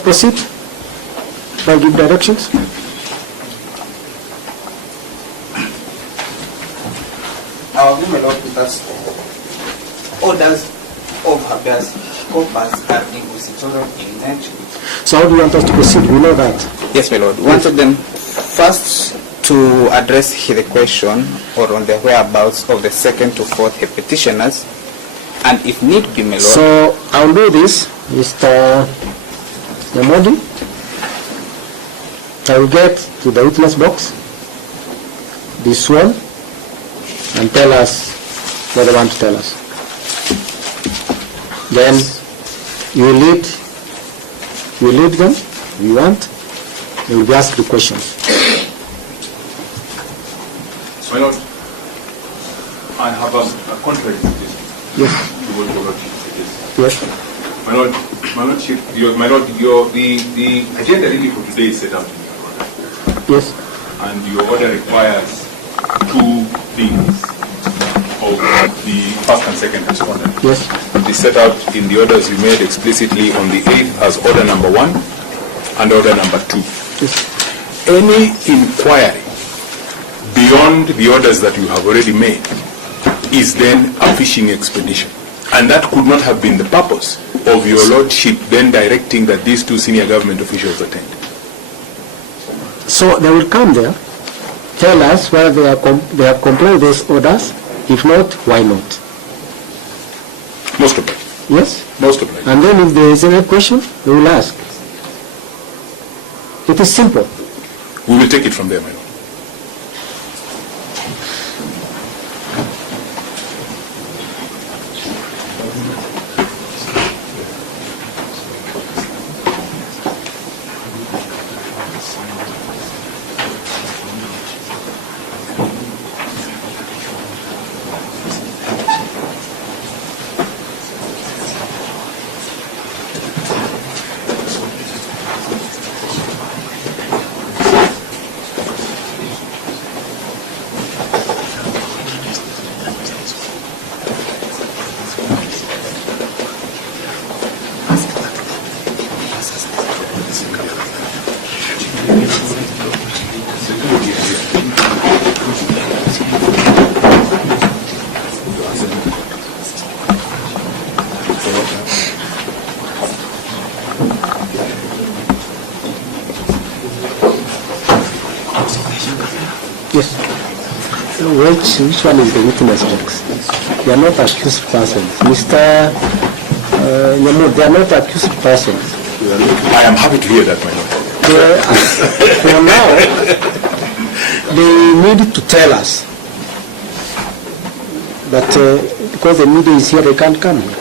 us proceed? If I give directions? My Lord, that's orders of habeas corpus are inquisitorial in nature. So how do you want us to proceed? We know that. Yes, my Lord. We wanted them first to address the question or on the whereabouts of the second to fourth petitioners, and if need be, my Lord. So I'll do this, Mr. Yamodi. I will get to the witness box, this one, and tell us what they want to tell us. Then you lead them, you want, they will be asked the questions. So, my Lord, I have a contrary suggestion. Yes. To what your Lordship suggests. Yes. My Lord, the agenda really for today is set out in your order. Yes. And your order requires two things of the first and second respondent. Yes. It is set out in the orders you made explicitly on the 8th as order number 1 and order number 2. Yes. Any inquiry beyond the orders that you have already made is then a fishing expedition. And that could not have been the purpose of your Lordship then directing that these two senior government officials attend. So they will come there, tell us whether they have complied with those orders. If not, why not? Most of them. Yes? Most of them. And then if there is any question, we will ask. It is simple. We will take it from there, my Lord. Yes. Which one is the witness box? They are not accused persons. Mr. They are not accused persons. I am happy to hear that, my Lord. For now, they need to tell us. But because the media is here, they can't come here.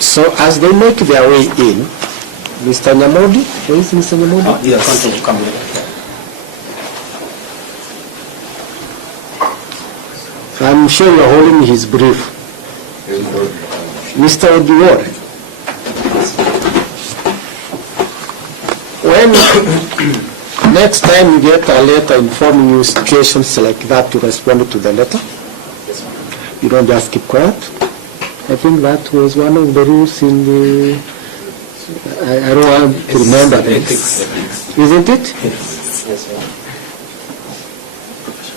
So as they make their way in, Mr. Nyamodi, where is Mr. Nyamodi? Yes. I'm sure you're holding his brief. Mr. Odiwar, when next time you get a letter informing you situations like that, you respond to the letter. You don't just keep quiet. I think that was one of the rules in the, I don't want to remember it. Isn't it? Yes,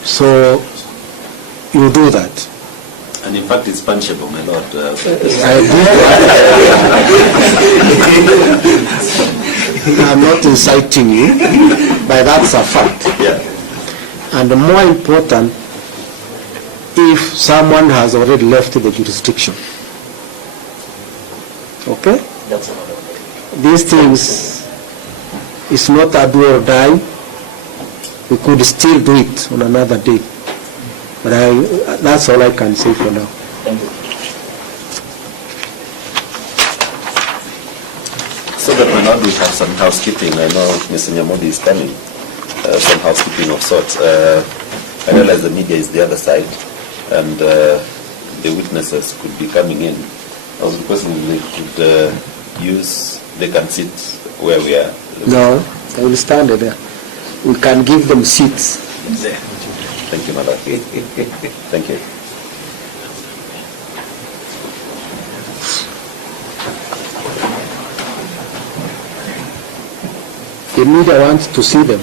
So you do that. And in fact, it's punishable, my lord. I'm not inciting you, but that's a fact. Yeah. And more important, if someone has already left the jurisdiction. Okay? That's another one. These things is not a do or die. We could still do it on another day. But that's all I can say for now. Thank you. So that my lord, we have some housekeeping. I know Mr. Nyamodi is coming. Some housekeeping of sorts. I realize the media is the other side, and the witnesses could be coming in. I was requesting they could they can sit where we are. No, I will stand there. We can give them seats. Thank you, my lord. Thank you. The media wants to see them.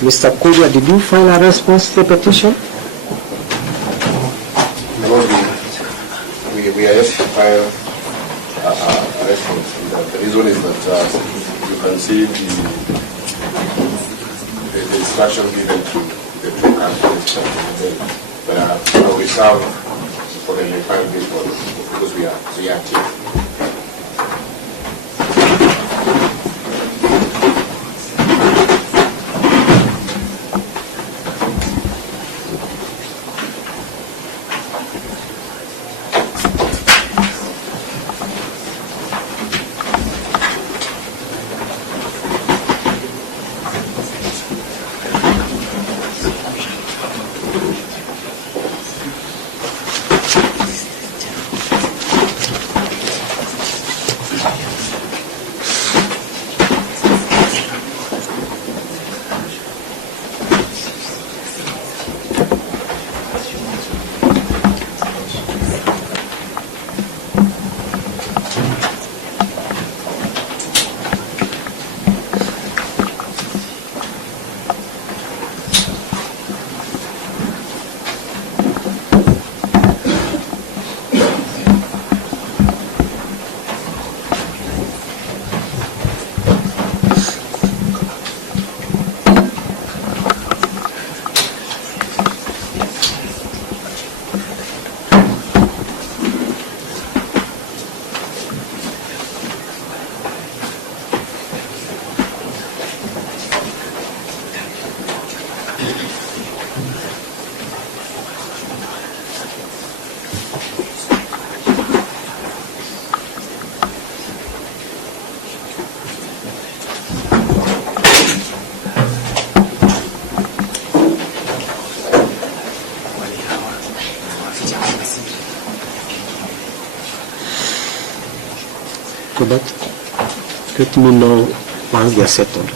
Mr. Kuria, did you file a response to the petition? No, we are yet to file a response. The reason is that you can see the instruction given to the applicant, but we serve for the file because we are active. But let me know once they are settled.